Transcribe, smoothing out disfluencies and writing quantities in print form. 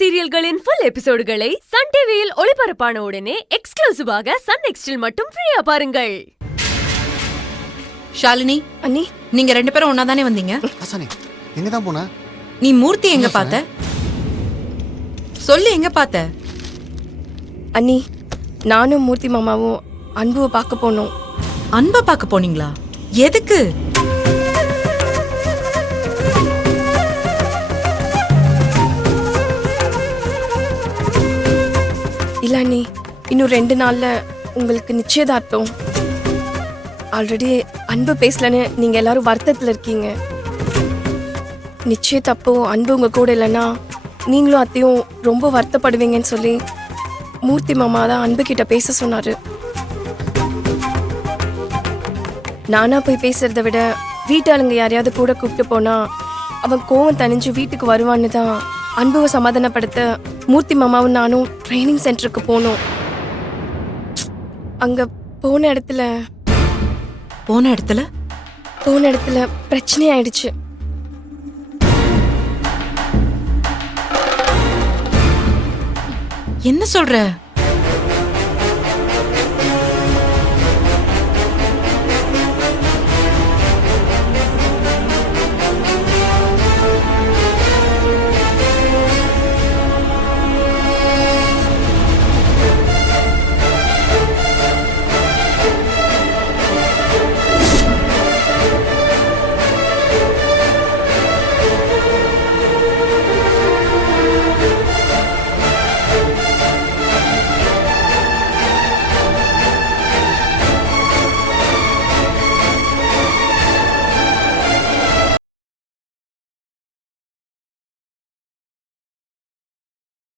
சீரியல்களின் full எபிசோடுகளை Sun டிவியில் ஒளிபரப்பான உடனே எக்ஸ்க்ளூசிவாக சன் நெக்ஸ்டில் மட்டும் ஃப்ரீயா பாருங்கள். ஷாலினி அண்ணி, நீங்க ரெண்டு பேரும் ஒன்னா தானே வந்தீங்க? அசானே எங்க தான் போன? நீ மூர்த்தி எங்க பார்த்த? சொல்லு, எங்க பார்த்த? அண்ணி, நானும் மூர்த்தி மாமாவும் அன்புவை பார்க்க போனோம். அன்பை பார்க்க போனீங்களா? எதுக்கு? இல்ல அண்ணி, இன்னும் 2 நாள்ல உங்களுக்கு நிச்சயதார்த்தம். ஆல்ரெடி அன்பு பேசலன்னு நீங்க எல்லாரும் வருத்தத்துல இருக்கீங்க. நிச்சயத்தப்போ அன்பு உங்க கூட இல்லைன்னா நீங்களும் அத்தையும் ரொம்ப வருத்தப்படுவீங்கன்னு சொல்லி மூர்த்தி மாமா தான் அன்பு கிட்ட பேச சொன்னாரு. நானா போய் பேசுறதை விட வீட்டாளுங்க யாரையாவது கூட கூப்பிட்டு போனா அவன் கோவம் தணிஞ்சு வீட்டுக்கு வருவான்னு தான் அன்புவை சமாதானப்படுத்த மூர்த்தி மாமாவும் நானும் ட்ரைனிங் சென்டருக்கு போனோம். அங்க போன இடத்துல பிரச்சனை ஆயிடுச்சு. என்ன சொல்ற?